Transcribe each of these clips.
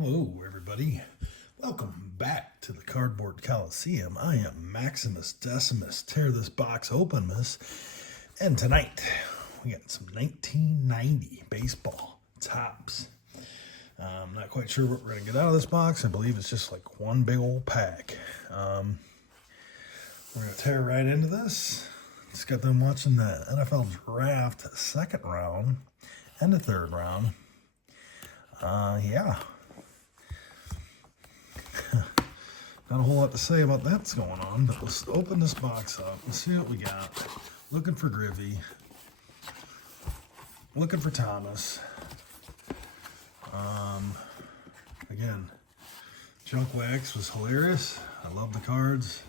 Hello, everybody. Welcome back to the Cardboard Coliseum. I am Maximus Decimus. Tear this box open, miss. And tonight, we got some 1990 baseball tops. I'm not quite sure what we're going to get out of this box. I believe it's just like one big old pack. We're going to tear right into this. Just got them watching the NFL draft second round and the third round. Yeah. Not a whole lot to say about that's going on, but let's open this box up and see what we got. Looking for Griffey. Looking for Thomas. Again, Junk Wax was hilarious. I love the cards.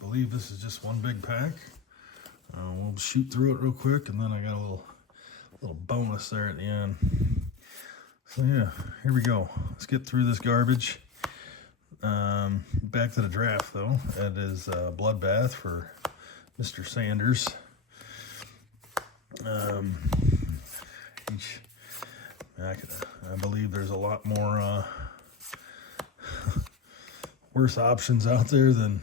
Believe this is just one big pack. We'll shoot through it real quick, and then I got a little bonus there at the end. So yeah, here we go. Let's get through this garbage. Back to the draft though. That is Bloodbath for Mr. Sanders. I believe there's a lot more worse options out there than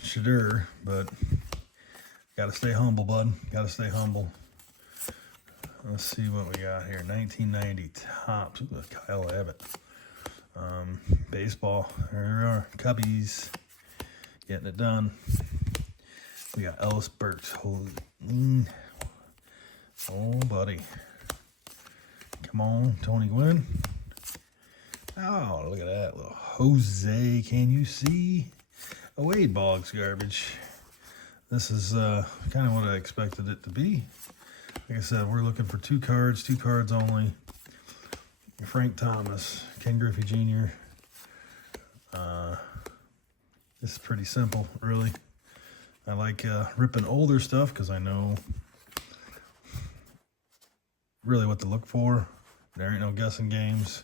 Shadur, but gotta stay humble, bud. Gotta stay humble. Let's see what we got here. 1990 tops. Look at Kyle Abbott. Baseball. There we are. Cubbies. Getting it done. We got Ellis Burks. Oh, buddy. Come on, Tony Gwynn. Oh, look at that little Jose. Can you see? A Wade Boggs garbage. This is kind of what I expected it to be. Like I said, we're looking for two cards only. Frank Thomas, Ken Griffey Jr. This is pretty simple, really. I like ripping older stuff because I know really what to look for. There ain't no guessing games.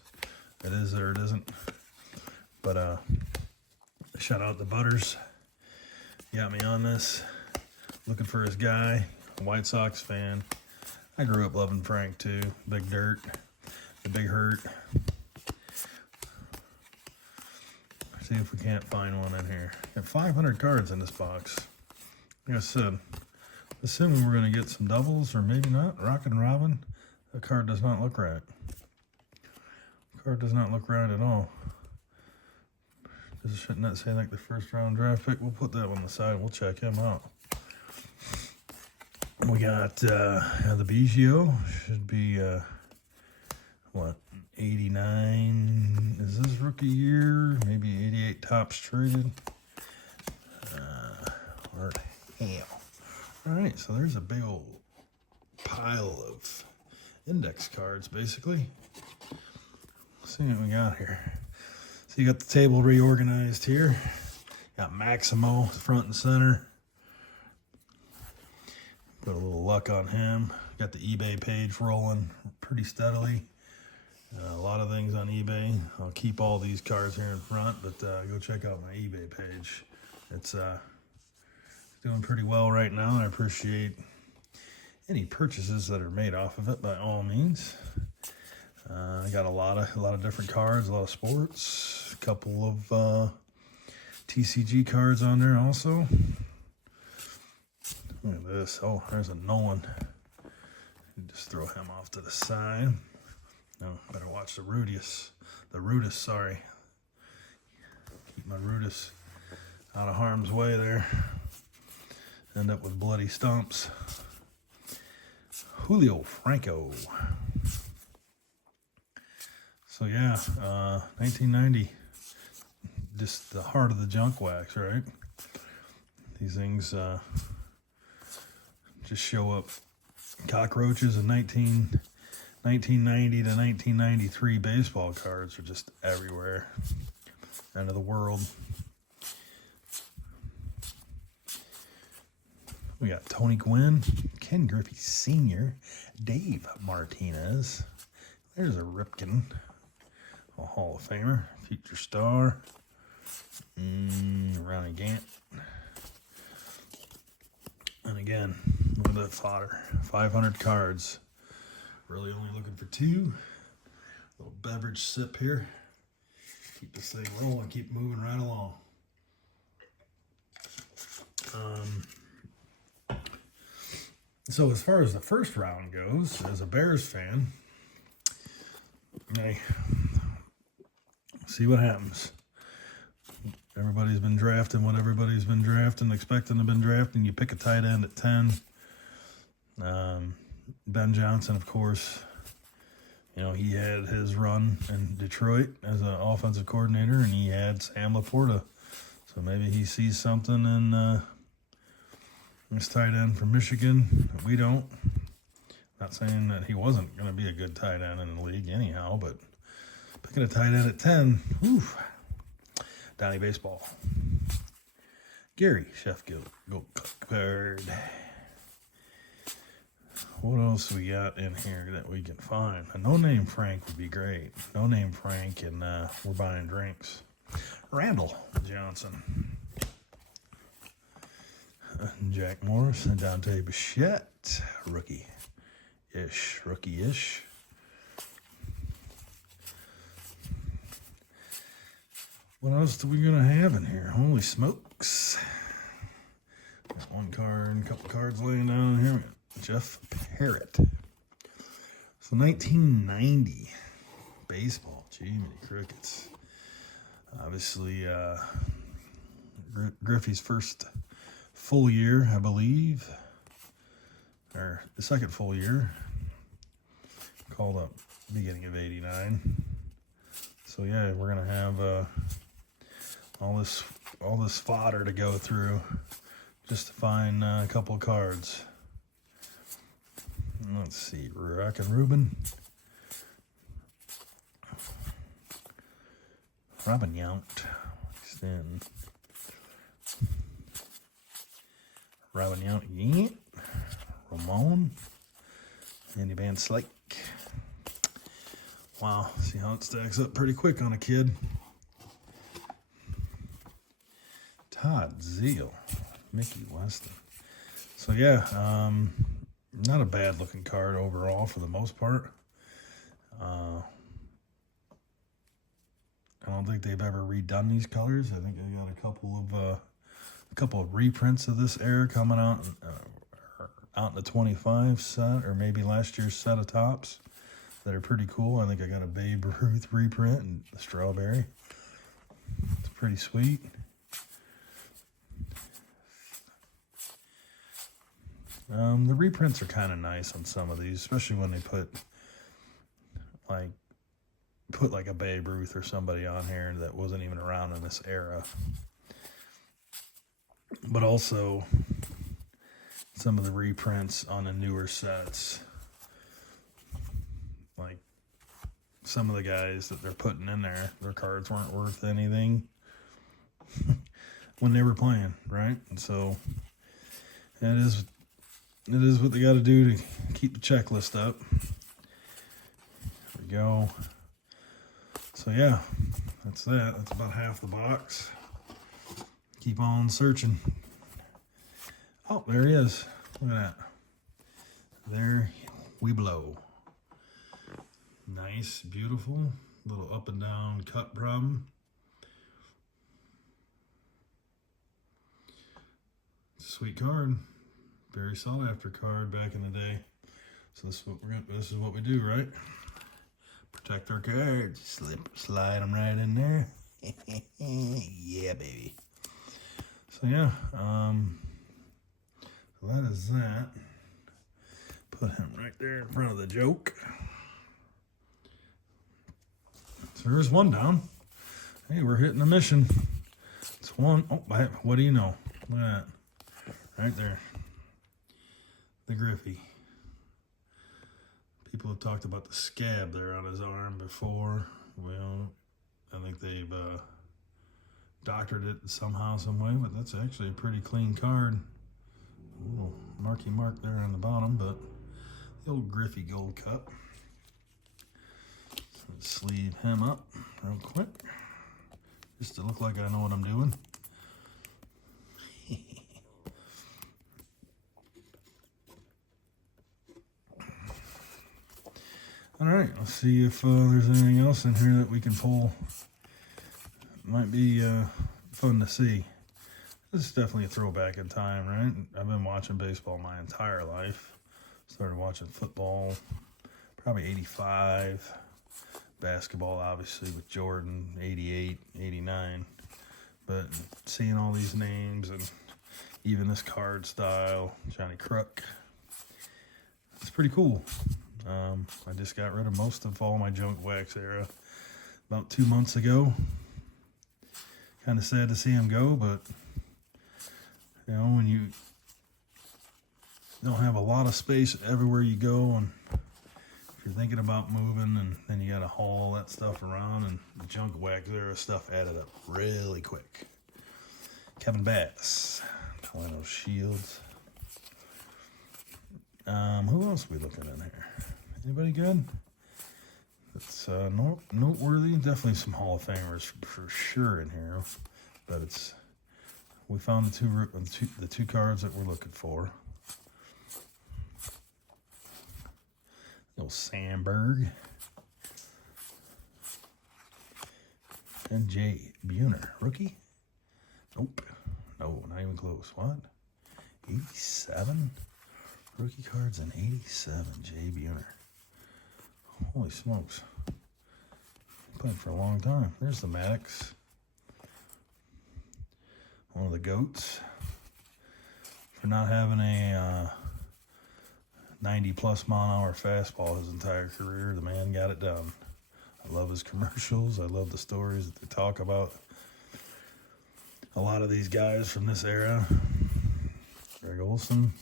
It is or it isn't. But shout out to Butters. Got me on this. Looking for his guy. A White Sox fan. I grew up loving Frank too. Big Dirt. The Big Hurt. See if we can't find one in here. Got 500 cards in this box. Like I said, assuming we're going to get some doubles or maybe not. Rockin' Robin. The card does not look right. The card does not look right at all. Shouldn't that say like the first round draft pick? We'll put that on the side. We'll check him out. We got the Biggio. Should be what, 89 is this rookie year, maybe 88 tops traded. Or hell. All right, so there's a big old pile of index cards, basically. Let's see what we got here. So you got the table reorganized here. Got Maximo front and center. Got a little luck on him. Got the eBay page rolling pretty steadily. A lot of things on eBay. I'll keep all these cards here in front, but go check out my eBay page. It's doing pretty well right now. I appreciate any purchases that are made off of it by all means. I got a lot of different cards, a lot of sports, a couple of TCG cards on there also. Look at this. Oh, there's a Nolan. Just throw him off to the side. No, better watch the Rudis. Sorry. Keep my Rudis out of harm's way there. End up with bloody stumps. Julio Franco. So yeah, 1990. Just the heart of the junk wax, right? These things just show up. Cockroaches in 1990 to 1993 baseball cards are just everywhere. End of the world. We got Tony Gwynn, Ken Griffey Sr., Dave Martinez. There's a Ripken, a Hall of Famer, future star. Ronnie Gant. And again, look at that fodder. 500 cards. Really only looking for two. Little beverage sip here. Keep this thing rolling, keep moving right along. So as far as the first round goes, as a Bears fan, I see what happens. Everybody's been drafting what everybody's been drafting, expecting to been drafting. You pick a tight end at 10. Ben Johnson, of course, you know, he had his run in Detroit as an offensive coordinator, and he had Sam Laporta. So maybe he sees something in this tight end from Michigan that we don't. Not saying that he wasn't going to be a good tight end in the league anyhow, but picking a tight end at 10, whew. Donnie Baseball. Gary Sheffield, gold card. What else we got in here that we can find? A no-name Frank would be great. No-name Frank, and we're buying drinks. Randall Johnson. Jack Morris and Dante Bichette. Rookie-ish. What else are we going to have in here? Holy smokes. There's one card, a couple cards laying down here. Jeff Parrott. So 1990 baseball. Jiminy crickets. Obviously, Griffey's first full year, I believe. Or the second full year. Called up beginning of 89. So yeah, we're going to have all this fodder to go through just to find a couple of cards. Let's see, Rock and Ruben. Robin Yount. Extend. Robin Yount again. Ramon. Andy Van Slyke. Wow, see how it stacks up pretty quick on a kid. Todd Zeal, Mickey Weston. So yeah, not a bad looking card overall for the most part. I don't think they've ever redone these colors. I think I got a couple of reprints of this era coming out in the 25 set, or maybe last year's set of tops that are pretty cool. I think I got a Babe Ruth reprint and a strawberry. It's pretty sweet. The reprints are kind of nice on some of these, especially when they put like a Babe Ruth or somebody on here that wasn't even around in this era. But also some of the reprints on the newer sets, like some of the guys that they're putting in there, their cards weren't worth anything when they were playing, right? And so it is what they got to do to keep the checklist up. There we go. So yeah, that's that. That's about half the box. Keep on searching. Oh, there he is. Look at that. There we blow. Nice, beautiful. Little up and down cut problem. Sweet card. Very sought after card back in the day. So this is what we do, right? Protect our cards. Slide them right in there. Yeah, baby. So yeah, so that is that. Put him right there in front of the joke. So there's one down. Hey, we're hitting a mission. It's one. Oh, what do you know? Look at that. Right there. The Griffey. People have talked about the scab there on his arm before. Well, I think they've doctored it somehow, some way, but that's actually a pretty clean card. A little marky mark there on the bottom, but the old Griffey Gold Cup. So let's sleeve him up real quick, just to look like I know what I'm doing. All right, let's see if there's anything else in here that we can pull. Might be fun to see. This is definitely a throwback in time, right? I've been watching baseball my entire life. Started watching football probably 85. Basketball, obviously, with Jordan, 88, 89. But seeing all these names and even this card style, Johnny Crook, it's pretty cool. I just got rid of most of all my junk wax era about 2 months ago. Kind of sad to see him go, but you know, when you don't have a lot of space everywhere you go, and if you're thinking about moving, and then you got to haul that stuff around, and the junk wax era stuff added up really quick. Kevin Bass, Colorado Shields. Who else are we looking at here? Anybody good? It's noteworthy. Definitely some Hall of Famers for sure in here, but we found the two cards that we're looking for. Little Sandberg and Jay Buhner, rookie. Nope, no, not even close. What? 87 rookie cards in 87. Jay Buhner. Holy smokes. Playing for a long time. There's the Maddox. One of the GOATs. For not having a 90-plus mile-an-hour fastball his entire career, the man got it done. I love his commercials. I love the stories that they talk about. A lot of these guys from this era. Greg Olson.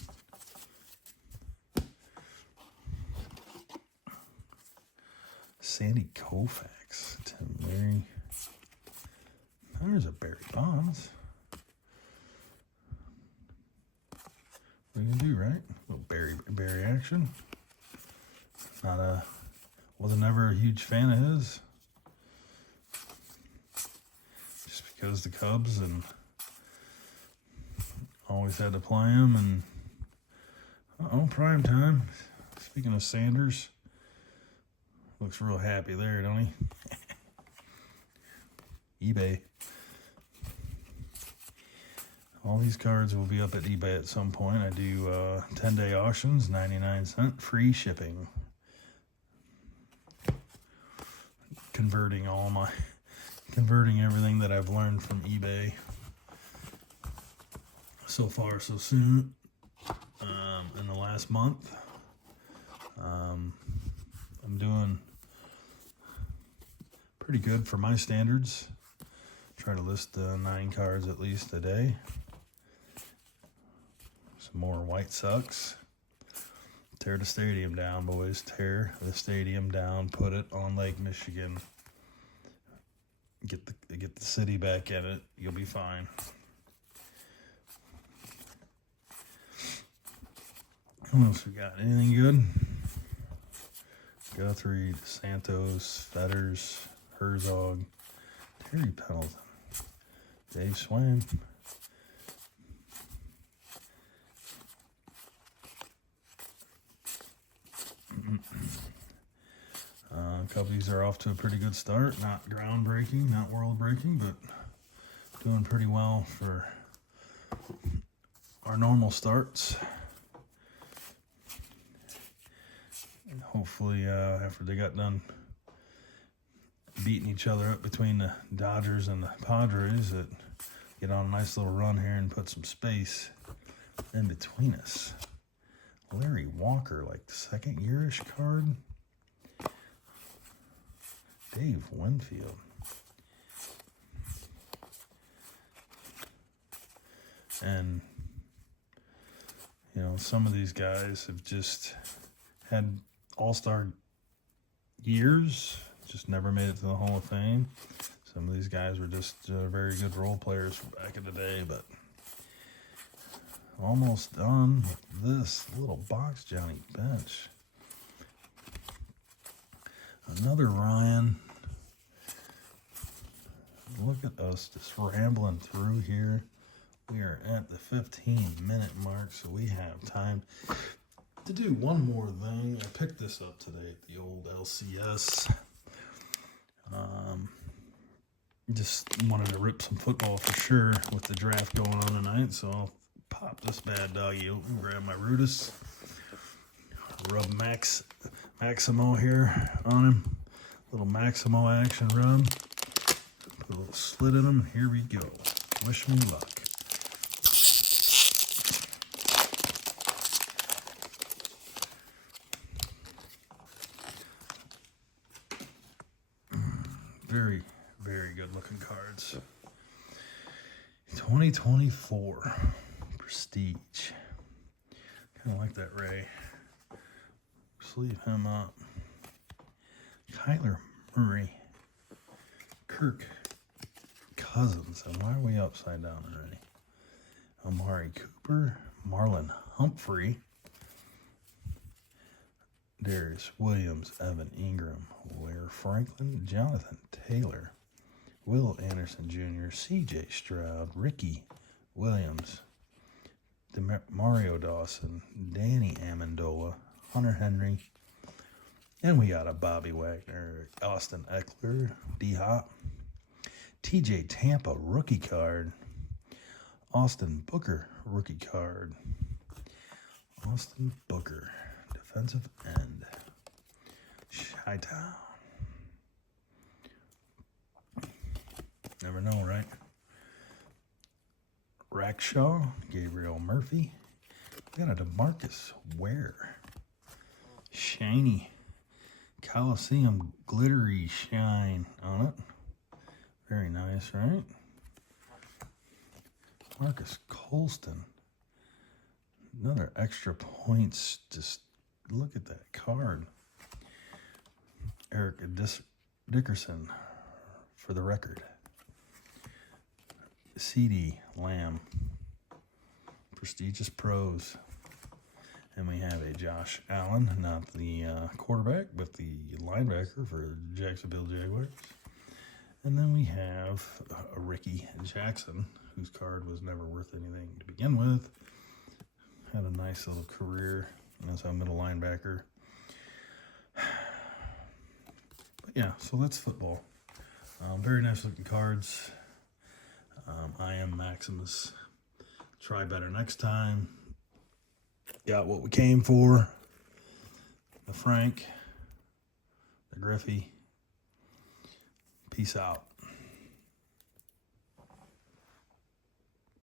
Sandy Koufax, Tim Leary. There's a Barry Bonds. What are you gonna do, right? A little Barry action. Wasn't never a huge fan of his. Just because the Cubs and always had to play him, and prime time. Speaking of Sanders. Looks real happy there, don't he? eBay. All these cards will be up at eBay at some point. I do 10-day auctions, 99-cent, free shipping. Converting everything that I've learned from eBay so far so soon. In the last month, I'm doing pretty good for my standards. Try to list 9 cards at least a day. Some more White Sox. Tear the stadium down, boys. Tear the stadium down. Put it on Lake Michigan. Get the city back in it. You'll be fine. What else we got? Anything good? Guthrie, Santos, Fetters, Herzog, Terry Pendleton, Dave Swain. A couple of these are off to a pretty good start. Not groundbreaking, not world-breaking, but doing pretty well for our normal starts. And hopefully, after they got done beating each other up between the Dodgers and the Padres, that get on a nice little run here and put some space in between us. Larry Walker, like the second yearish card. Dave Winfield. And, you know, some of these guys have just had all-star years, just never made it to the Hall of Fame. Some of these guys were just very good role players from back in the day, but almost done with this little box Johnny Bench. Another Ryan. Look at us just rambling through here. We are at the 15-minute mark, so we have time to do one more thing. I picked this this up today at the old LCS. Just wanted to rip some football for sure with the draft going on tonight, so I'll pop this bad doggy open, grab my Rudis, rub Maximo here on him, little Maximo action rub, put a little slit in him, here we go. Wish me luck. Very, very good looking cards. 2024 Prestige. Kind of like that Ray. Sleeve him up. Kyler Murray. Kirk Cousins. And why are we upside down already? Amari Cooper. Marlon Humphrey. Darius Williams, Evan Ingram, Ware Franklin, Jonathan Taylor, Will Anderson Jr., C.J. Stroud, Ricky Williams, Mario Dawson, Danny Amendola, Hunter Henry, and we got a Bobby Wagner, Austin Eckler, D-Hop, T.J. Tampa rookie card, Austin Booker rookie card, Austin Booker. Defensive end. Chi-Town. Never know, right? Rackshaw. Gabriel Murphy. We got a DeMarcus Ware. Shiny. Coliseum glittery shine on it. Very nice, right? Marcus Colston. Another extra points. Just look at that card. Eric Dickerson for the record. CD Lamb. Prestigious Pros. And we have a Josh Allen, not the quarterback, but the linebacker for Jacksonville Jaguars. And then we have a Ricky Jackson, whose card was never worth anything to begin with. Had a nice little career as a middle linebacker. But yeah, so that's football. Very nice looking cards. I am Maximus. Try better next time. Got what we came for. The Frank. The Griffey. Peace out.